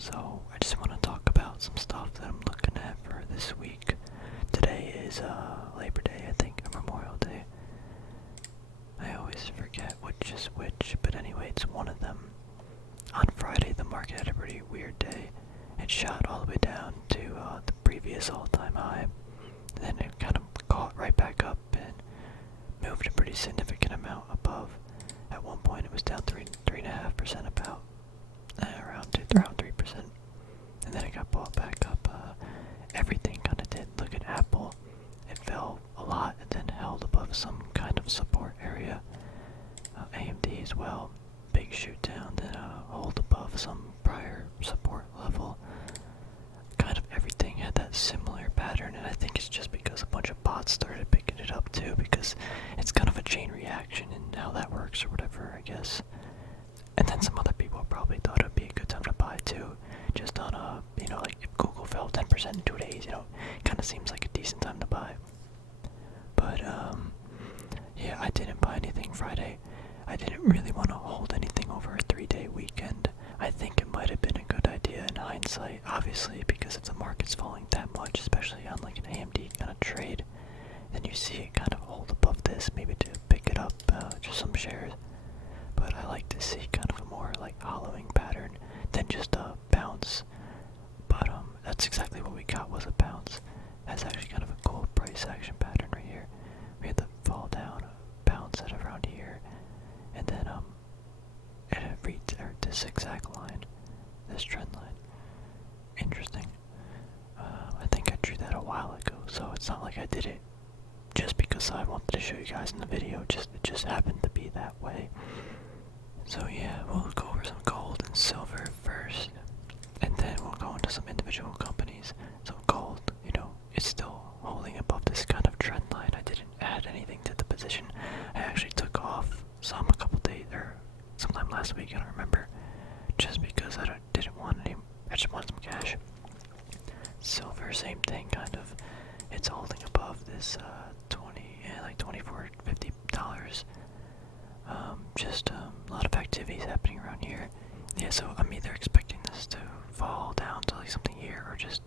So I just want to talk about some stuff that I'm looking at for this week. Today is Labor Day, I think, or Memorial Day. I always forget which is which, but anyway, it's one of them. On Friday, the market had a pretty weird day. It shot all the way down to the previous all-time high. Then it kind of caught right back up and moved a pretty significant amount above. At one point, it was down 3.5% about, around 3%. And then it got bought back up. Everything kind of did. Look at Apple. It fell a lot and then held above some kind of support area. AMD as well. Big shoot down, then hold above some prior support level. Kind of everything had that similar pattern, and I think it's just because a bunch of bots started picking it up too, because it's kind of a chain reaction and how that works or whatever, I guess. And then some other people probably thought it'd be a good time to buy too, just on like if Google fell 10% in 2 days, kind of seems like a decent time to buy. But yeah, I didn't buy anything Friday. I didn't really want to hold anything over a 3-day weekend. I think it might have been a good idea in hindsight, obviously, because if the market's falling that much, especially on like an AMD kind of trade, then you see it kind of hold above this, maybe to pick it up, just some shares. But I like to see kind of a more like hollowing pattern than just a bounce. But that's exactly what we got, was a bounce. That's actually kind of a cool price action pattern right here. We had the fall down, bounce at around here, and then it reached this exact line, this trend line. Interesting. I think I drew that a while ago, so it's not like I did it just because I wanted to show you guys in the video. It just happened to be that way. So yeah, we'll go over some gold and silver first, and then we'll go into some individual companies. So gold, it's still holding above this kind of trend line. I didn't add anything to the position. I actually took off some a couple days, or sometime last week, I don't remember, just because I didn't want any, I just wanted some cash. Silver, same thing, kind of. It's holding above this like $24.50. Just a lot of activities happening around here. Yeah, so I'm either expecting this to fall down to like something here, or just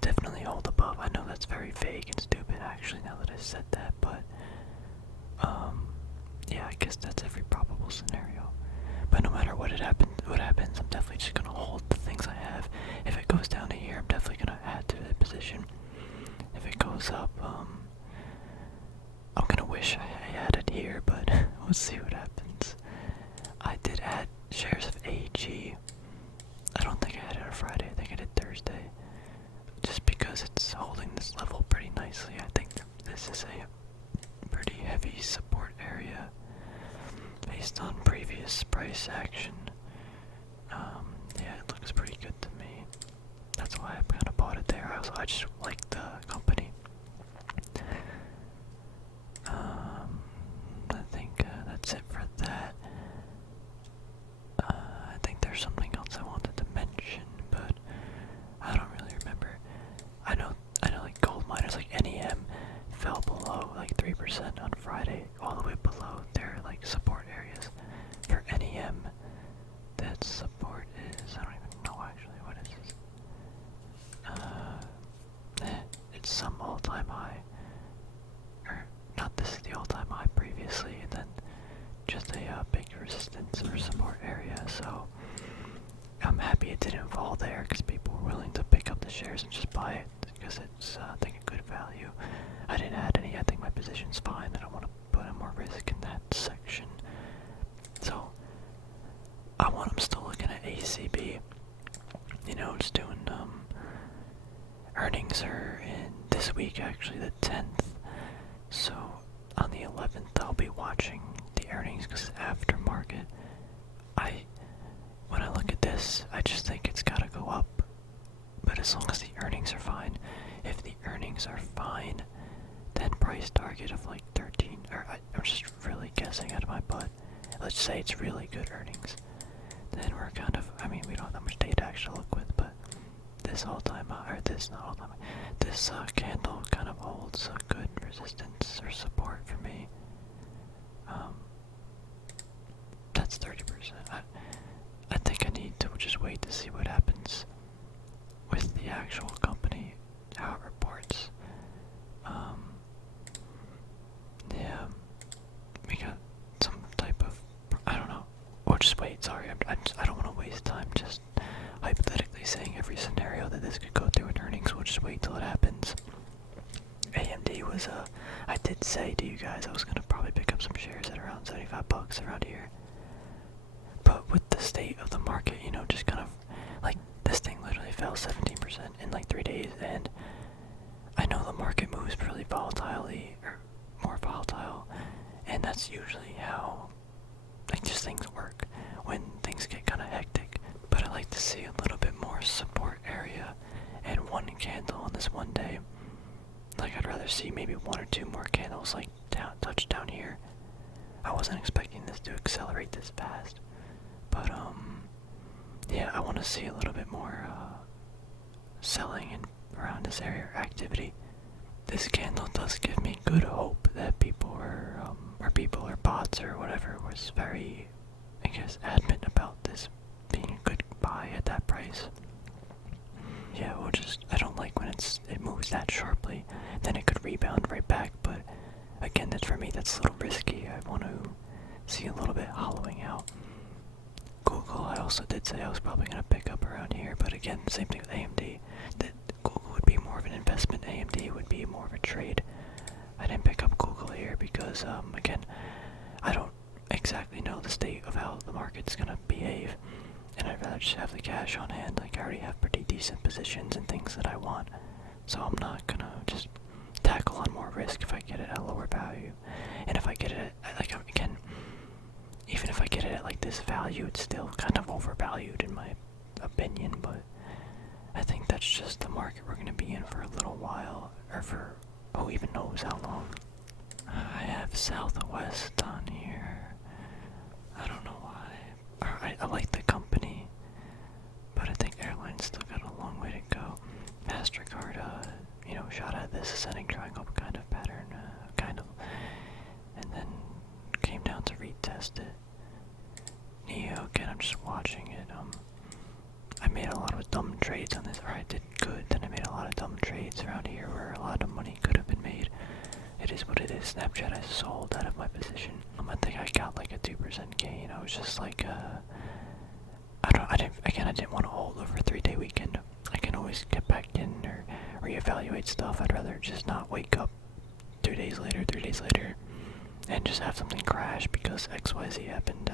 definitely hold above. I know that's very vague and stupid actually now that I said that, but yeah, I guess that's every probable scenario. But no matter what happens, I'm definitely just gonna hold the things I have. If it goes down to here, I'm definitely gonna add to the position. If it goes up, I'm gonna wish I had it here, but we'll see what happens. I did add shares of AG. I don't think I had it on Friday, I think I did Thursday. Just because it's holding this level pretty nicely. I think this is a pretty heavy support area based on previous price action. Yeah, it looks pretty good to me. That's why I kind of bought it there. I just like the company. I think that's it for that. I think there's something else I wanted to mention, but I don't really remember. I know like gold miners like NEM fell below like 3% on Friday, all the way below their like support areas. For NEM, that support is, I don't even know actually, what is this? It's some all-time high. Or, not this is the all-time high previously, and then just a big resistance or support area, so I'm happy it didn't fall there, because people were willing to pick up the shares and just buy it, because it's, I think, a good value. I didn't add any, I think my position's fine, I don't want to put in more risk in that section. So, I'm still looking at ACB, it's doing, earnings are in this week, actually, the 10th, so on the 11th I'll be watching the earnings, because aftermarket, when I look at this, I just think it's gotta go up, but as long as the earnings are fine. If the earnings are fine, then price target of like 13, or I'm just really guessing out of my butt. Let's say it's really good earnings. Then we're kind of, we don't have that much data to actually look with, but this all-time high, or this, not all-time high, this candle kind of holds a good resistance or support for me. That's 30%. I think I need to just wait wait to see what happens with the actual company, how it reports. Yeah, we got some type of, I don't know. Or just wait, sorry, I don't want to waste time just hypothetically saying every scenario that this could go through in earnings. We'll just wait till it happens. AMD was, I did say to you guys I was going to probably pick up some shares at around 75 bucks around here. But with the state of the market, you know, just kind of, like, this thing literally fell 17% in like 3 days, and I know the market moves really volatilely, or more volatile, and that's usually how, like, just things work when things get kind of hectic. But I like to see a little bit more support area, and one candle on this one day. Like, I'd rather see maybe one or two more candles, like, touch down here. I wasn't expecting this to accelerate this fast. But, yeah, I want to see a little bit more, selling and around this area, activity. This candle does give me good hope that people are, or bots or whatever was very, I guess, adamant about this being a good buy at that price. Yeah, I don't like when it moves that sharply, then it could rebound right back, but again, for me, that's a little risky. I want to see a little bit hollowing out. Google, I also did say I was probably going to pick up around here, but again, same thing with AMD, that Google would be more of an investment, AMD would be more of a trade. I didn't pick up Google here because, again, I don't exactly know the state of how the market's going to behave. And I'd rather just have the cash on hand. Like, I already have pretty decent positions and things that I want. So I'm not gonna just tackle on more risk if I get it at a lower value. And if I get it at, like, again, even if I get it at, like, this value, it's still kind of overvalued in my opinion. But I think that's just the market we're gonna be in for a little while. Or for, who even knows how long. I have Southwest on here. I don't know why. I like the company, but I think airlines still got a long way to go. MasterCard, you know, shot at this ascending triangle kind of pattern, and then came down to retest it. Neo, again, I'm just watching it. I made a lot of dumb trades on this, or I did good, then I made a lot of dumb trades around here where a lot of money could have been made. It is what it is. Snapchat, I sold out of my position. I think I got like a 2% gain. I was just like, I didn't want to hold over a 3-day weekend. I can always get back in or reevaluate stuff. I'd rather just not wake up 2 days later, 3 days later, and just have something crash because XYZ happened.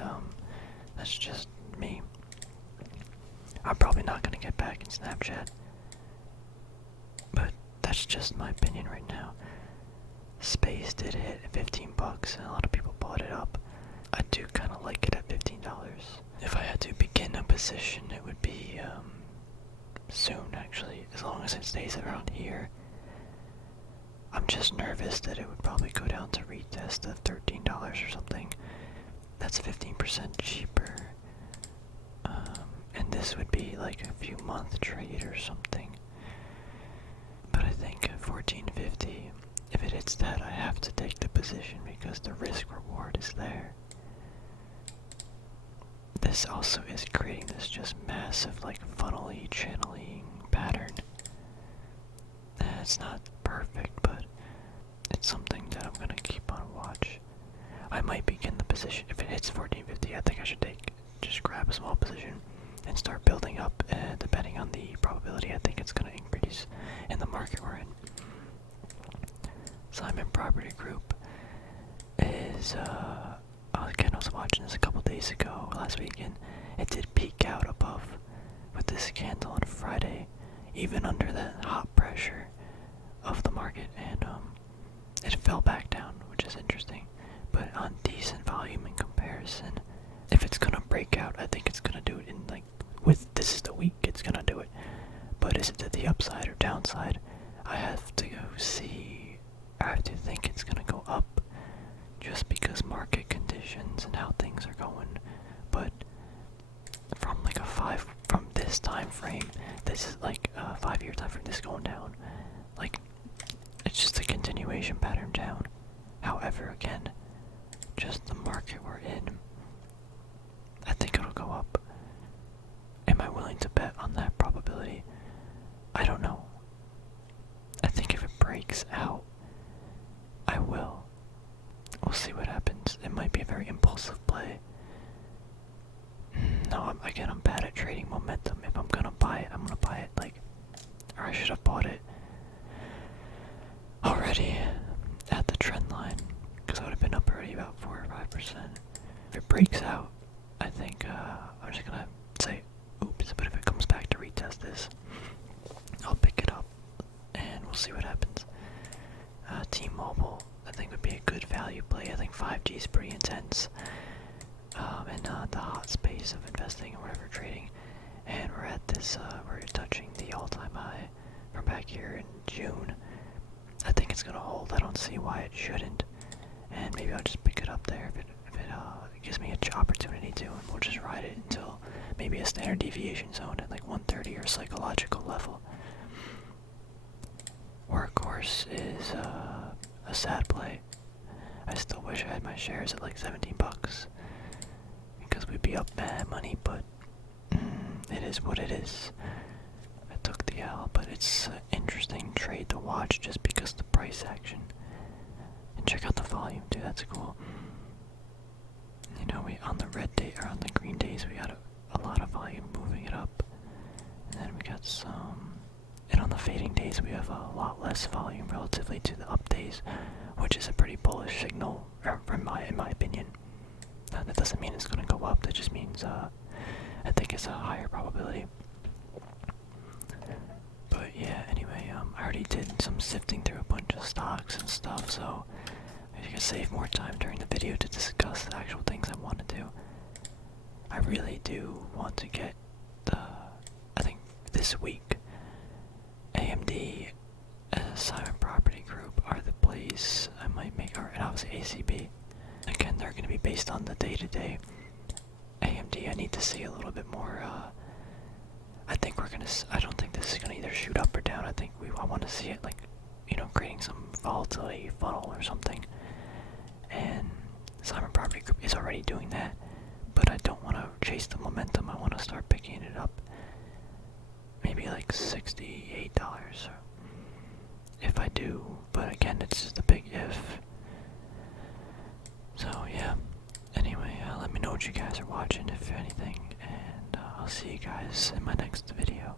That's just me. I'm probably not going to get back in Snapchat, but that's just my opinion right now. Space did hit at 15 bucks, and a lot of people bought it up. I do kind of like it at $15. If I had to begin a position, it would be soon, actually, as long as it stays around here. I'm just nervous that it would probably go down to retest of $13 or something. That's 15% cheaper. And this would be like a few month trade or something. But I think at $14.50, if it hits that, I have to take the position because the risk reward is there. This also is creating this just massive, like, funnel-y, channeling pattern. It's not perfect, but it's something that I'm gonna keep on watch. I might begin the position. If it hits 14.50, I think I should just grab a small position and start building up, depending on the probability I think it's gonna increase in the market we're in. Simon Property Group is, again, I was watching this a couple days ago, last weekend. It did peak out above with this candle on Friday, even under that hot pressure of the market, and it fell back down, which is interesting. But on decent volume in comparison, if it's gonna break out, I think it's gonna do it in, like, this is the week it's gonna do it. But is it to the upside or downside? I have to go see. I have to think it's gonna go up, just because market conditions and how things are going. But from like from this time frame, this is like a 5-year time frame, this going down. Like, it's just a continuation pattern down. However, again, just the market we're in, I think it'll go up. Am I willing willing to bet on that probability. I don't know. I think if it breaks out, I will. We'll see what happens. It might be a very impulsive play. No, again, I'm bad at trading momentum. If I'm gonna buy it, I'm gonna buy it like, or I should have bought it already at the trend line, because I would have been up already about 4 or 5%. If it breaks out, I think I'm just gonna say, oops, but if it comes back to retest this, I'll pick it up, and we'll see what happens. T-Mobile, I think would be a good value play. I think 5G is pretty intense, in the hot space of investing or whatever trading. And we're at this, we're touching the all-time high from back here in June. I think it's gonna hold. I don't see why it shouldn't. And maybe I'll just pick it up there if it gives me an opportunity to, and we'll just ride it until maybe a standard deviation zone at like 130 or psychological level. Workhorse is a sad play. I still wish I had my shares at like 17 bucks because we'd be up bad money, but it is what it is. I took the L, but it's an interesting trade to watch just because of the price action. And check out the volume too, that's cool. You know, we on the red day or on the green days we got a lot of volume moving it up. And then we got some, and on the fading days we have a lot less volume relatively to the up days, which is a pretty bullish signal in my opinion. That doesn't mean it's gonna go up, that just means I think it's a higher probability. But yeah, anyway, I already did some sifting through a bunch of stocks and stuff, so I can save more time during the video to discuss the actual things I want to do. I really do want to get I think this week, AMD, Simon Property Group are the plays I might make, and obviously ACB. Again, they're going to be based on the day-to-day. AMD, I need to see a little bit more. I don't think this is going to either shoot up or down. I want to see it like, you know, creating some volatility funnel or something. And Simon Property Group is already doing that, but I don't want to chase the momentum. I want to start picking it up. Maybe like $68 if I do, but again, it's just a big if. So yeah, anyway, let me know what you guys are watching, if anything, and I'll see you guys in my next video.